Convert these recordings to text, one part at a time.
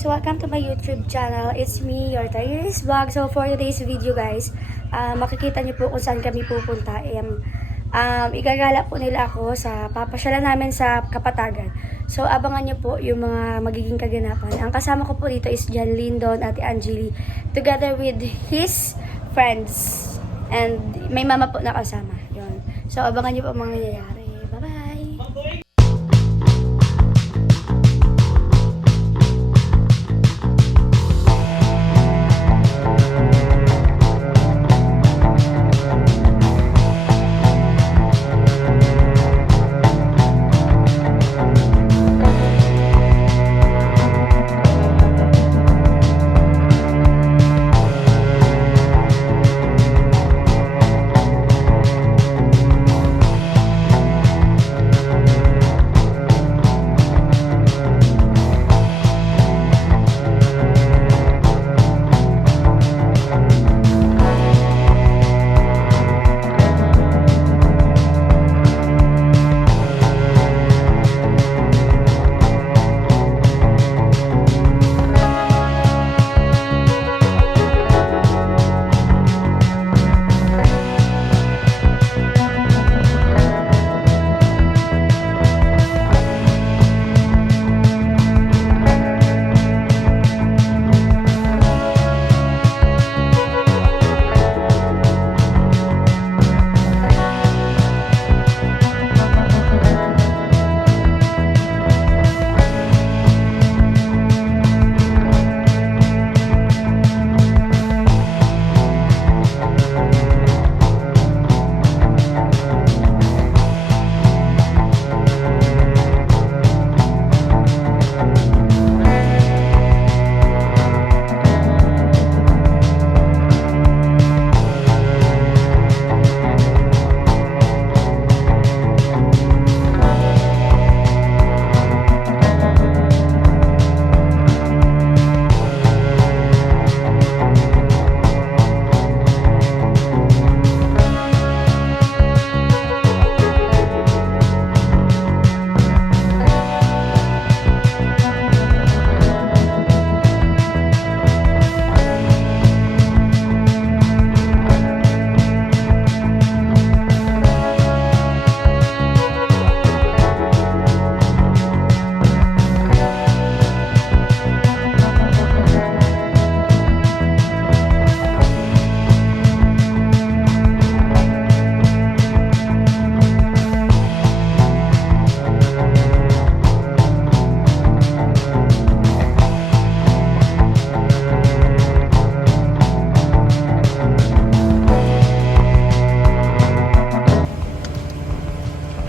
guys! Welcome to my YouTube channel. It's me, your Tyrese Vlog. So for today's video guys, makikita niyo po kung saan kami pupunta. Igagala po nila ako sa papasyalan namin sa Kapatagan. So abangan niyo po yung mga magiging kaganapan. Ang kasama ko po dito is John Lindon, Ate Angeli, together with his friends. And may mama po na kasama. Yun. So abangan niyo po ang mga nangyayari. Bye-bye!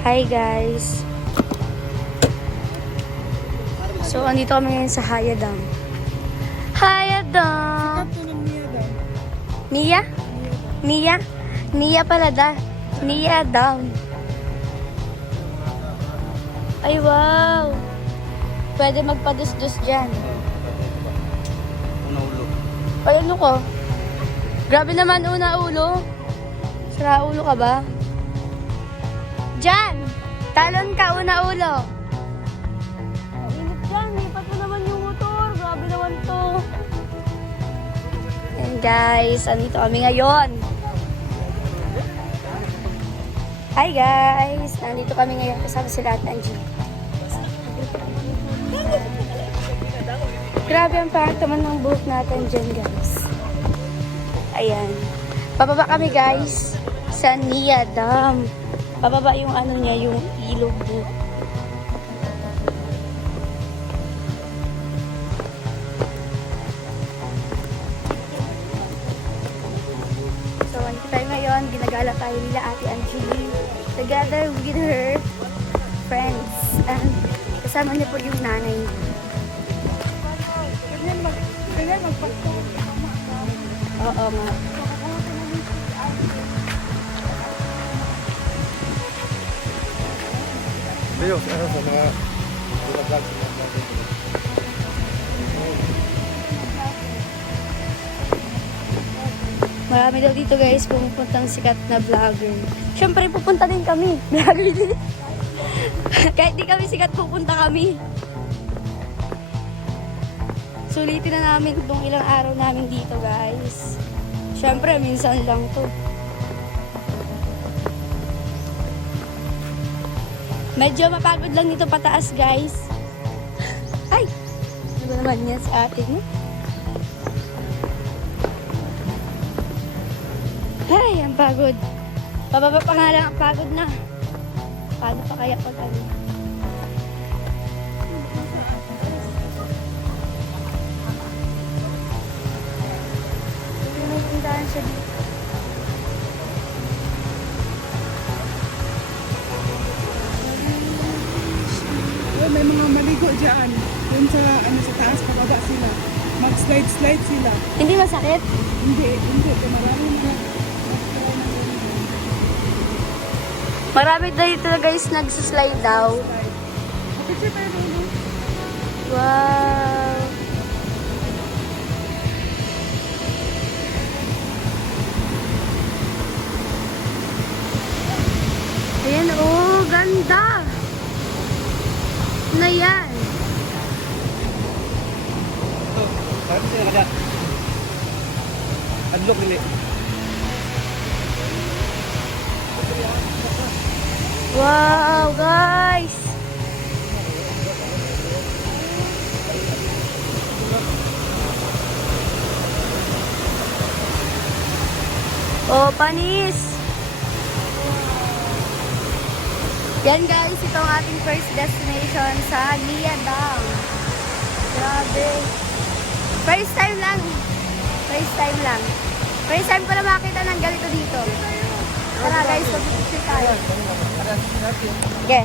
Hi guys! So, andito kami ngayon sa Hayadam. Hayadam! Nia? Nia? Nia pala da. Nia Dam. Ay wow! Pwede magpadus-dus dyan. Una ulo. Ay ano ko? Grabe naman una ulo. Sira ulo ka ba? Jan! Talon ka, una ulo. Init dyan, lipat mo naman yung motor. Grabe naman to. And guys, andito kami ngayon. Hi guys! Nandito kami ngayon kasama sila at Angie. Grabe ang pangit naman ng buhok natin dyan guys. Ayan. Pababa kami guys sa Nia Dam. Pababa yung ano niya, yung ilog niya. So, andito tayo ngayon. Ginagala tayo nila Ate Angeli. Together with her friends. And kasama niya po yung nanay niya. Oo nga. Ayos, ano sa mga vlog sa mga Marami daw dito guys pumupuntang sikat na vlogger. Siyempre pupunta din kami. Vlogger din. Kahit di kami sikat pupunta kami. Sulitin na namin itong ilang araw namin dito, guys. Siyempre, minsan lang to. Medyo mapagod lang dito pataas, guys. Ay! Ano ba naman yan sa atin, no? Ay, ang pagod. Pababa pa nga lang, ang pagod na. Paano pa kaya pag ano? May tindahan siya dito. Oh, may mga maligo dyan. Yun sa, sa taas, pababa sila. Mag-slide-slide sila. Hindi masakit? Hindi. Marami mga Marami dito guys nagsuslide daw. picture tayo dulu. Wow! Ayan, oh, ganda! Na yan? Ito, saan sila kada? Unlock nili. Wow, guys! Oh, panis! Yan guys, itong ating first destination sa Lia Dam. Grabe. First time lang. First time ko na makita ng ganito dito. Tara guys, mag-picture tayo. Okay.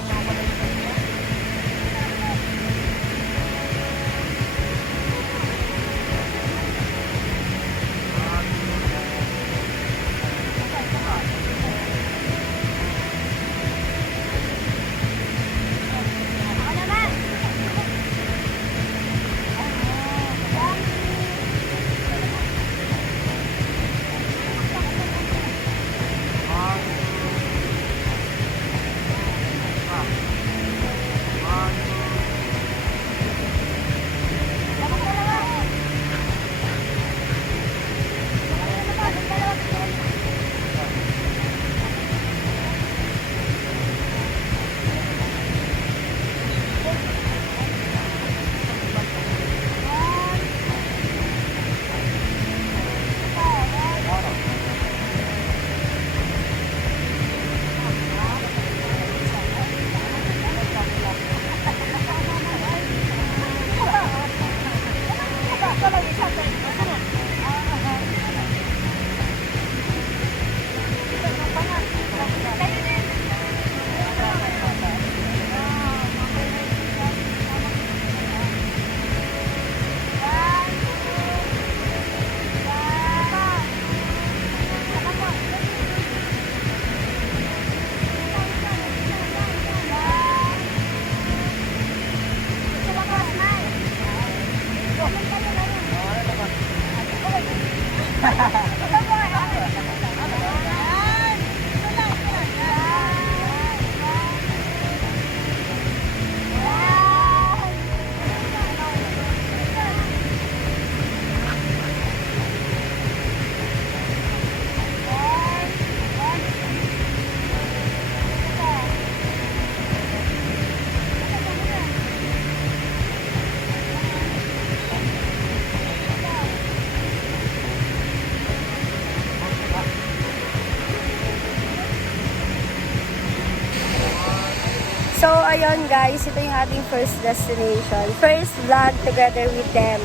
So, ayun guys, ito yung ating first destination. First vlog together with them.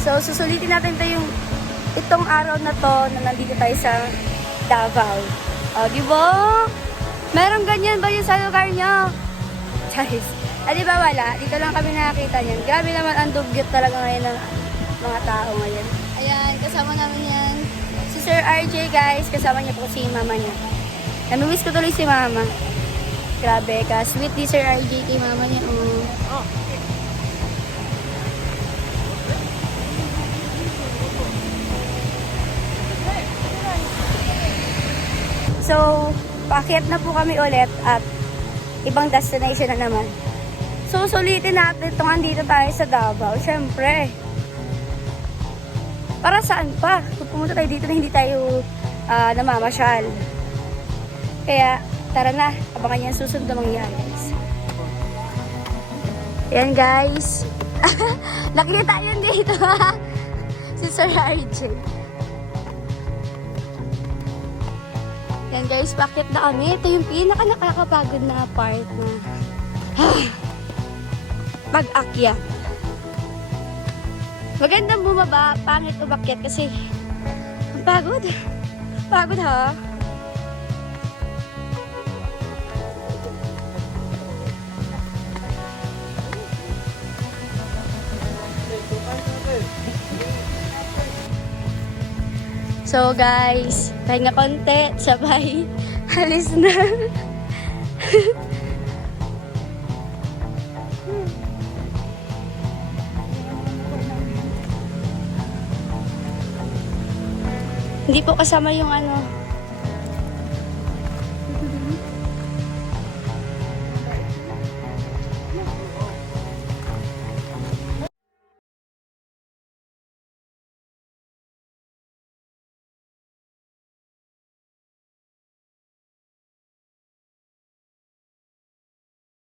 So, susulitin natin itong araw na to na nandito tayo sa Davao. O, di ba? Merong ganyan ba yung sa lugar nyo? Guys, di ba wala? Dito lang kami nakakita niyan. Grabe naman ang dugyot talaga ngayon ng mga tao ngayon. Ayan, kasama namin yan. Si Sir RJ guys, kasama niya po si mama niya. Namimiss ko tuloy si mama. Grabe ka. Sweet ni Sir RJ kay mama niya. So, paakyat na po kami ulit at ibang destination na naman. So, sulitin natin itong andito tayo sa Davao. Siyempre, Para saan pa? Kung pumunta tayo dito na hindi tayo namamasyal. Kaya, tara na. Abangan niyo ang susunod na mangyayari, guys. Ayan, guys. Nakita yun dito, si Sir RJ. Yan, guys. Bakit na kami? Ito yung nakakapagod na part na pag-akyat. Magandang bumaba, pangit umakyat kasi ang pagod. Pagod ha. So guys, pahinga konti, sabay, halis na. Hindi po kasama yung ano,